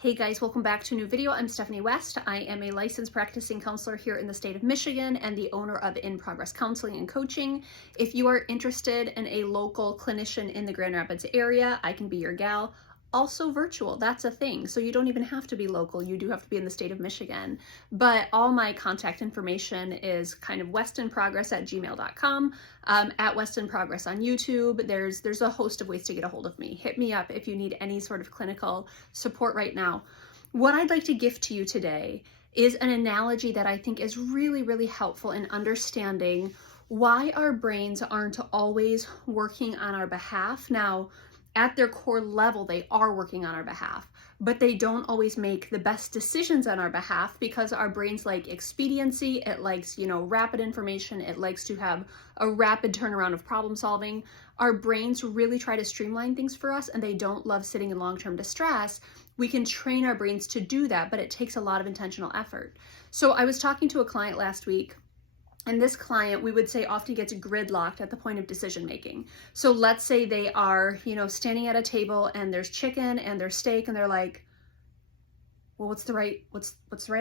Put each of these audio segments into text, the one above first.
Hey guys, welcome back to a new video. I'm Stephanie West. I am a licensed practicing counselor here in the state of Michigan and the owner of In Progress Counseling and Coaching. If you are interested in a local clinician in the Grand Rapids area, I can be your gal. Also virtual, that's a thing. So you don't even have to be local. You do have to be in the state of Michigan. But all my contact information is kind of westinprogress@gmail.com, at westinprogress on YouTube. There's a host of ways to get a hold of me. Hit me up if you need any sort of clinical support right now. What I'd like to gift to you today is an analogy that I think is really, really helpful in understanding why our brains aren't always working on our behalf. Now, at their core level, they are working on our behalf, but they don't always make the best decisions on our behalf because our brains like expediency. It likes, rapid information. It likes to have a rapid turnaround of problem solving. Our brains really try to streamline things for us, and they don't love sitting in long-term distress. We can train our brains to do that, but it takes a lot of intentional effort. So I was talking to a client last week, and this client, we would say, often gets gridlocked at the point of decision making. So let's say they are, standing at a table and there's chicken and there's steak, and they're like, well, what's the right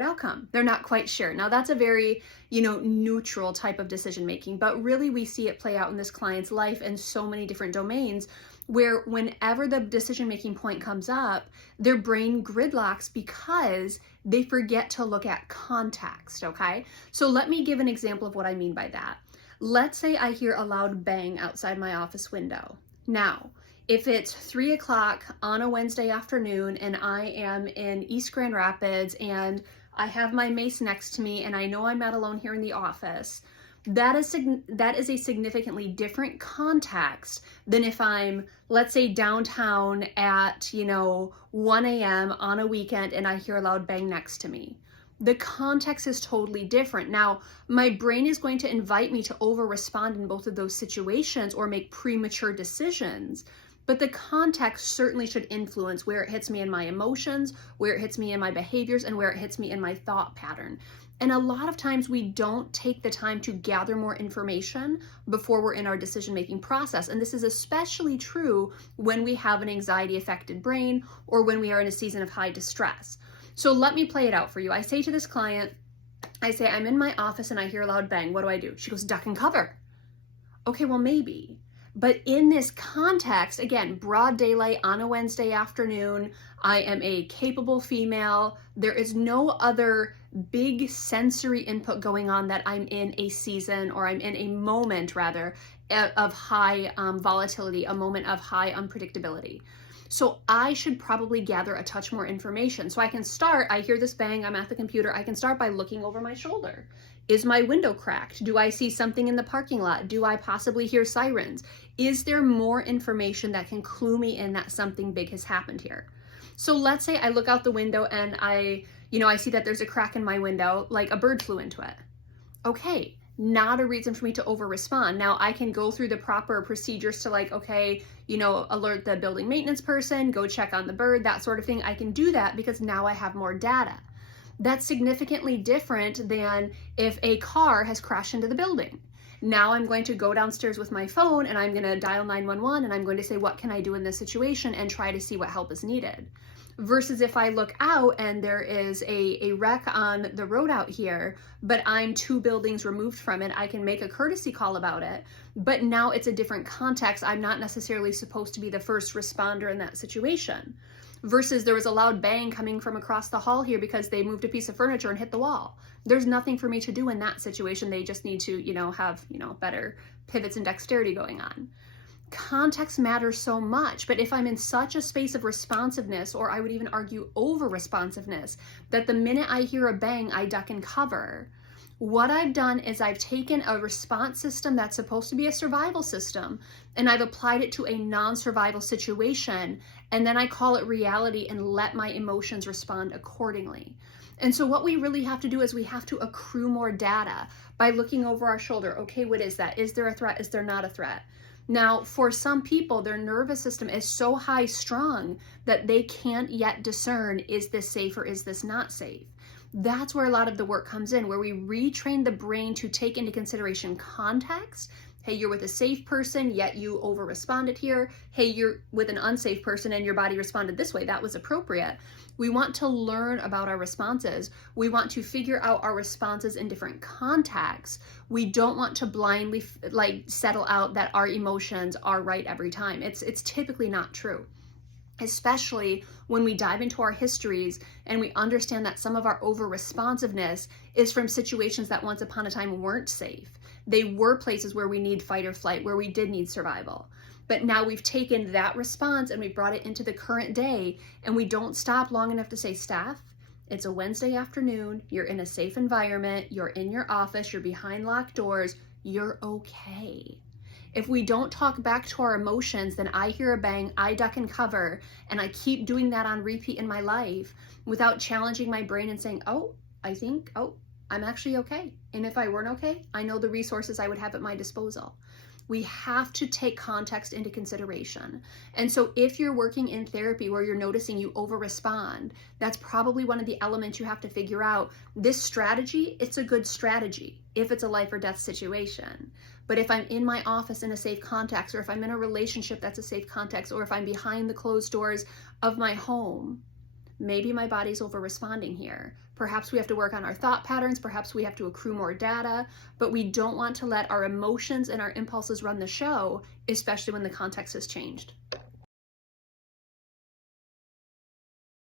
outcome? They're not quite sure. Now that's a very, neutral type of decision making, but really we see it play out in this client's life in so many different domains, where whenever the decision-making point comes up, their brain gridlocks because they forget to look at context, okay? So let me give an example of what I mean by that. Let's say I hear a loud bang outside my office window. Now, if it's 3 o'clock on a Wednesday afternoon and I am in East Grand Rapids and I have my mace next to me and I know I'm not alone here in the office, that is a significantly different context than if I'm, let's say, downtown at, 1 a.m. on a weekend and I hear a loud bang next to me. The context is totally different. Now, my brain is going to invite me to over-respond in both of those situations or make premature decisions, but the context certainly should influence where it hits me in my emotions, where it hits me in my behaviors, and where it hits me in my thought pattern. And a lot of times we don't take the time to gather more information before we're in our decision-making process. And this is especially true when we have an anxiety-affected brain or when we are in a season of high distress. So let me play it out for you. I say to this client, I'm in my office and I hear a loud bang. What do I do? She goes, duck and cover. Okay, well, maybe. But in this context, again, broad daylight on a Wednesday afternoon, I am a capable female. There is no other big sensory input going on that I'm in a season, or I'm in a moment rather, of high volatility, a moment of high unpredictability. So I should probably gather a touch more information. So I can start, I hear this bang, I'm at the computer, I can start by looking over my shoulder. Is my window cracked? Do I see something in the parking lot? Do I possibly hear sirens? Is there more information that can clue me in that something big has happened here? So let's say I look out the window and I see that there's a crack in my window, like a bird flew into it. Okay, not a reason for me to over-respond. Now I can go through the proper procedures to alert the building maintenance person, go check on the bird, that sort of thing. I can do that because now I have more data. That's significantly different than if a car has crashed into the building. Now I'm going to go downstairs with my phone and I'm going to dial 911 and I'm going to say, what can I do in this situation, and try to see what help is needed. Versus if I look out and there is a wreck on the road out here, but I'm 2 buildings removed from it, I can make a courtesy call about it, but now it's a different context. I'm not necessarily supposed to be the first responder in that situation. Versus there was a loud bang coming from across the hall here because they moved a piece of furniture and hit the wall. There's nothing for me to do in that situation. They just need to, have, better pivots and dexterity going on. Context matters so much, but if I'm in such a space of responsiveness, or I would even argue over responsiveness, that the minute I hear a bang, I duck and cover, what I've done is I've taken a response system that's supposed to be a survival system and I've applied it to a non-survival situation, and then I call it reality and let my emotions respond accordingly. And so what we really have to do is we have to accrue more data by looking over our shoulder. Okay, what is that? Is there a threat? Is there not a threat? Now, for some people, their nervous system is so high strung that they can't yet discern, is this safe or is this not safe? That's where a lot of the work comes in, where we retrain the brain to take into consideration context, Hey, you're with a safe person, yet you over responded here. Hey, you're with an unsafe person and your body responded this way. That was appropriate. We want to learn about our responses. We want to figure out our responses in different contexts. We don't want to blindly settle out that our emotions are right every time. It's typically not true, especially when we dive into our histories and we understand that some of our over responsiveness is from situations that once upon a time weren't safe. They were places where we need fight or flight, where we did need survival. But now we've taken that response and we brought it into the current day, and we don't stop long enough to say, staff, it's a Wednesday afternoon, you're in a safe environment, you're in your office, you're behind locked doors, you're okay. If we don't talk back to our emotions, then I hear a bang, I duck and cover, and I keep doing that on repeat in my life without challenging my brain and saying, I'm actually okay. And if I weren't okay, I know the resources I would have at my disposal. We have to take context into consideration. And so if you're working in therapy where you're noticing you over-respond, that's probably one of the elements you have to figure out. This strategy, it's a good strategy if it's a life or death situation. But if I'm in my office in a safe context, or if I'm in a relationship that's a safe context, or if I'm behind the closed doors of my home, maybe my body's over-responding here. Perhaps we have to work on our thought patterns. Perhaps we have to accrue more data, but we don't want to let our emotions and our impulses run the show, especially when the context has changed.